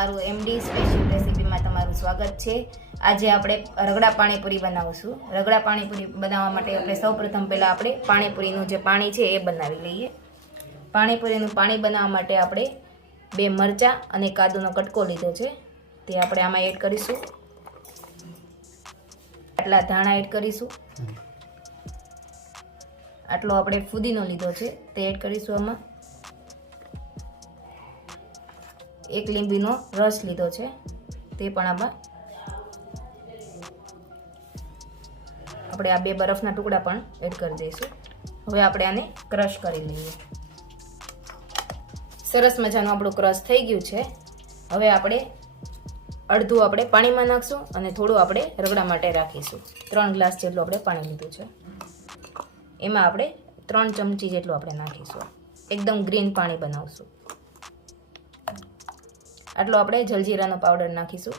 મારું MD special રેસીપીમાં તમારું સ્વાગત છે। આજે આપણે રગડા પાણીપુરી બનાવશું। રગડા પાણીપુરી બનાવવા માટે આપણે સૌપ્રથમ પહેલાં આપણે પાણીપુરીનું જે પાણી છે એ બનાવી લઈએ। પાણીપુરીનું પાણી બનાવવા માટે આપણે 2 મરચાં અને કાદુનો કટકો લીધો છે, તે આપણે આમાં એડ કરીશું। આટલા ધાણા એડ કરીશું। આટલો આપણે ફુદીનો લીધો છે તે એડ કરીશું આમાં। 1 લીંબીનો રસ લીધો છે તે પણ આમાં આપણે આ 2 બરફના ટુકડા પણ એડ કરી દઈશું। હવે આપણે આને ક્રશ કરી લઈએ। સરસ મજાનું આપણું ક્રશ થઈ ગયું છે। હવે આપણે અડધું આપણે પાણીમાં નાખશું અને થોડું આપણે રગડા માટે રાખીશું। 3 ગ્લાસ જેટલું આપણે પાણી લીધું છે, એમાં આપણે 3 ચમચી જેટલું આપણે નાખીશું। એકદમ ગ્રીન પાણી બનાવશું। આટલો આપણે જલજીરાનો પાવડર નાખીશું।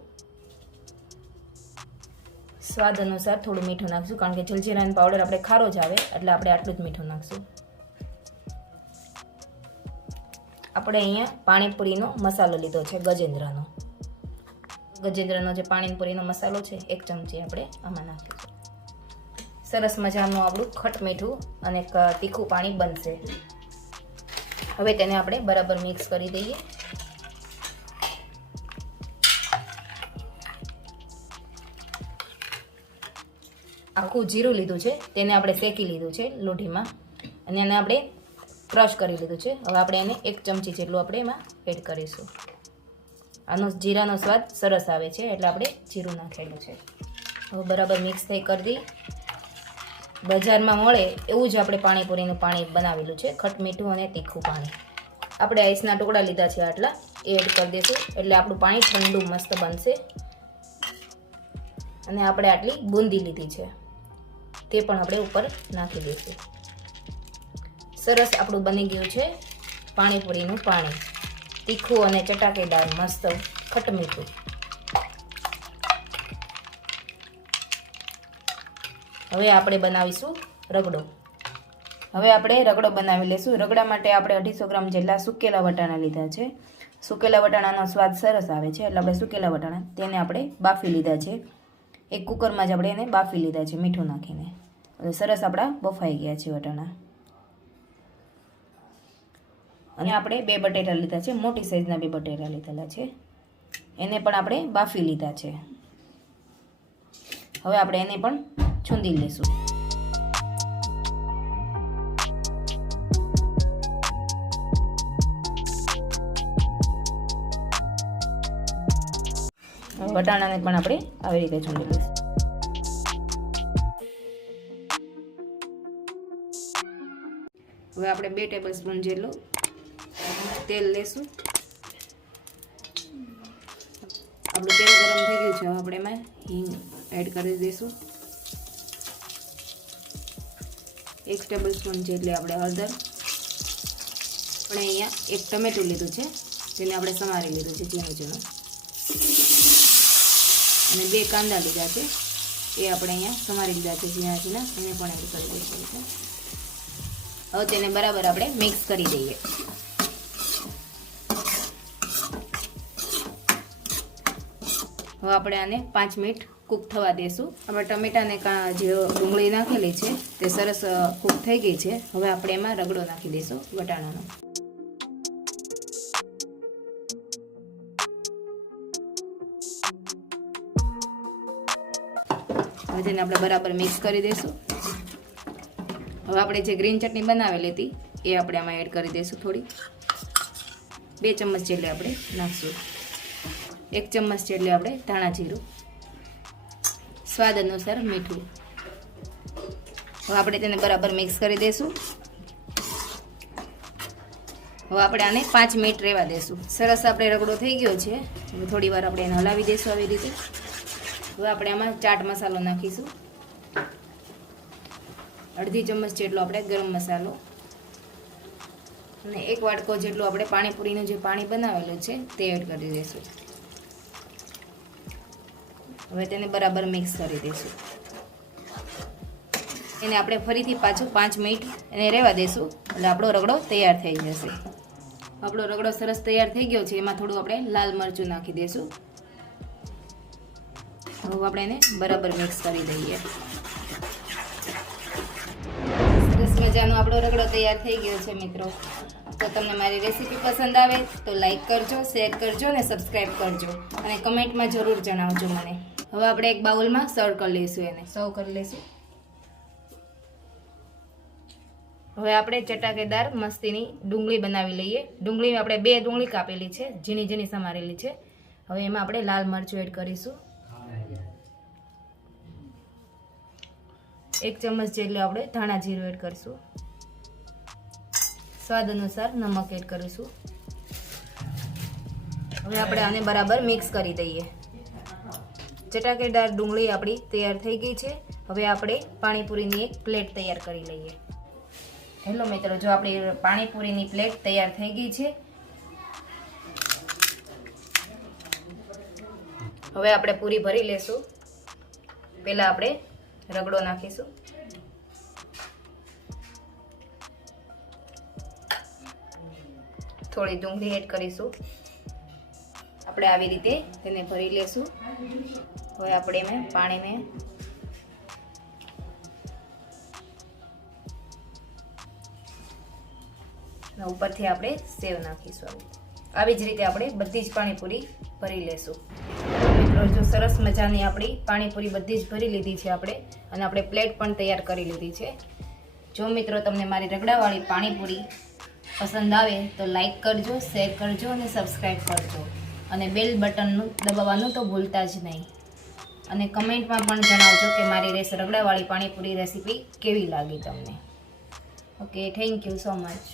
સ્વાદ અનુસાર થોડું મીઠું નાખીશું, કારણ કે જલજીરાનો પાવડર આપણે ખારો જ આવે એટલે આપણે આટલું જ મીઠું નાખીશું। આપણે અહીંયા પાણીપુરીનો મસાલો લીધો છે ગજેન્દ્રનો જે પાણીપુરીનો મસાલો છે 1 ચમચી આપણે આમાં નાખીશું। સરસ મજાનું આપણું ખટ મીઠું અને તીખું પાણી બનશે। હવે તેને આપણે બરાબર મિક્સ કરી દઈએ। આખું જીરું લીધું છે, તેને આપણે શેકી લીધું છે લોઢીમાં અને એને આપણે ક્રશ કરી લીધું છે। હવે આપણે એને 1 ચમચી જેટલું આપણે એમાં એડ કરીશું। આનો જીરાનો સ્વાદ સરસ આવે છે એટલે આપણે જીરું નાખેલું છે। હવે બરાબર મિક્સ થઈ કરી દઈએ। બજારમાં મળે એવું જ આપણે પાણીપુરીનું પાણી બનાવેલું છે, ખટ મીઠું અને તીખું પાણી। આપણે આઈસના ટુકડા લીધા છે આટલા, એ એડ કરી દઈશું એટલે આપણું પાણી ઠંડુ મસ્ત બનશે। અને આપણે આટલી બુંદી લીધી છે તે પણ આપણે ઉપર નાખી દઈશું। સરસ આપણું બની ગયું છે પાણીપુરીનું પાણી, તીખું અને ચટાકેદાર, મસ્ત ખટ મીઠું। હવે આપણે બનાવીશું રગડો। હવે આપણે રગડો બનાવી લઈશું। રગડા માટે આપણે 250 ગ્રામ જેટલા સુકેલા વટાણા લીધા છે। સુકેલા વટાણાનો સ્વાદ સરસ આવે છે એટલે આપણે સુકેલા વટાણા તેને આપણે બાફી લીધા છે। એક કુકરમાં જ આપણે એને બાફી લીધા છે મીઠું નાખીને। હવે સરસ આપણા બફાઈ ગયા છે વટાણા। અને આપણે 2 બટેટા લીધા છે, મોટી સાઈઝના 2 બટેટા લીધેલા છે, એને પણ આપણે બાફી લીધા છે। હવે આપણે એને પણ છૂંદી લઈશું। વટાણાને પણ આપણે આવી રીતે છૂંદી લઈશું। હવે આપણે 2 ટેબલ સ્પૂન જેટલું તેલ લેશું। આપણું તેલ ગરમ થઈ ગયું છે, હવે આપણે એમાં હિંગ એડ કરી દઈશું। 1 ટેબલ સ્પૂન જેટલી આપણે હળદર, આપણે અહીંયા 1 ટમેટું લીધું છે જેને આપણે સમારી લીધું છે ઝીણું, અને 2 કાંદા લીધા છે એ આપણે અહીંયા સમારી લીધા છે ઝીણા, એને પણ એડ કરી દઈશું। હવે તેને બરાબર આપણે મિક્સ કરી દઈએ। હવે આપણે આને 5 મિનિટ કૂક થવા દેશું। આપણે ટમેટાને જે ડુંગળી નાખેલી છે તે સરસ કૂક થઈ ગઈ છે। હવે આપણે એમાં રગડો નાખી દઈશું વટાણાનો। હવે તેને આપણે બરાબર મિક્સ કરી દઈશું। હવે આપણે જે ગ્રીન ચટણી બનાવેલી હતી એ આપણે આમાં એડ કરી દઈશું। થોડી 2 ચમચ જેટલી આપણે નાખશું। 1 ચમચ જેટલી આપણે ધાણા જીરું, સ્વાદ અનુસાર મીઠું। હવે આપણે તેને બરાબર મિક્સ કરી દઈશું। હવે આપણે આને 5 મિનિટ રહેવા દઈશું। સરસ આપણે રગડો થઈ ગયો છે, હવે થોડી વાર આપણે એને હલાવી દઈશું આવી રીતે। હવે આપણે આમાં ચાટ મસાલો નાખીશું, 1/2 ચમચ જેટલો આપણે ગરમ મસાલો, અને 1 વાટકો જેટલું આપણે પાણીપુરીનું જે પાણી બનાવેલું છે તે એડ કરી દઈશું। હવે તેને બરાબર મિક્સ કરી દઈશું। એને આપણે ફરીથી પાછું 5 મિનિટ એને રહેવા દઈશું એટલે આપણો રગડો તૈયાર થઈ જશે। આપણો રગડો સરસ તૈયાર થઈ ગયો છે. એમાં થોડું આપણે લાલ મરચું નાખી દઈશું. હવે આપણે એને બરાબર મિક્સ કરી દઈએ. સરસ મજાનો આપણો રગડો તૈયાર થઈ ગયો છે મિત્રો. તો તમને મારી રેસીપી પસંદ આવે તો લાઈક કરજો, શેર કરજો અને સબસ્ક્રાઈબ કરજો અને કમેન્ટમાં જરૂર જણાવજો મને. હવે આપણે એક બાઉલમાં સર્વ કરી લઈશું. એને સર્વ કરી લઈશું. હવે આપણે ચટાકેદાર મસ્તીની ડુંગળી બનાવી લઈએ. ડુંગળી આપણે 2 ડુંગળી કાપેલી છે, ઝીણી ઝીણી સમારેલી છે. હવે એમાં આપણે લાલ મરચું એડ કરીશું. 1 ચમચ જેટલું આપણે ધાણા જીરું એડ કરીશું. સ્વાદ અનુસાર નમક એડ કરીશું. હવે આપણે આને બરાબર મિક્સ કરી દઈએ. ચટાકેદાર ડુંગળી આપણી તૈયાર થઈ ગઈ છે. હવે આપણે પાણીપુરીની એક પ્લેટ તૈયાર કરી લઈએ. હેલો મિત્રો, જો આપણી પાણીપુરીની પ્લેટ તૈયાર થઈ ગઈ છે. હવે આપણે પૂરી ભરી લેશું. પહેલા આપણે રગડો નાખીશું. થોડી ડુંગળી એડ કરીશું. આપણે આવી રીતે તેને ભરી લેશું. હવે આપણે એમાં પાણીને ઉપરથી આપણે સેવ નાખીશું. આવી જ રીતે આપણે બધી જ પાણીપુરી ભરી લેશું. મિત્રો, જો સરસ મજાની આપણી પાણીપુરી બધી જ ભરી લીધી છે આપણે, અને આપણે પ્લેટ પણ તૈયાર કરી લીધી છે. જો મિત્રો તમને મારી રગડાવાળી પાણીપુરી પસંદ આવે તો લાઈક કરજો, શેર કરજો અને સબસ્ક્રાઈબ કરજો, અને બેલ બટનનું દબાવવાનું તો ભૂલતા જ નહીં. અને કમેન્ટમાં પણ જણાવજો કે મારી રગડાવાળી પાણીપુરી રેસીપી કેવી લાગી તમને. Okay, thank you so much.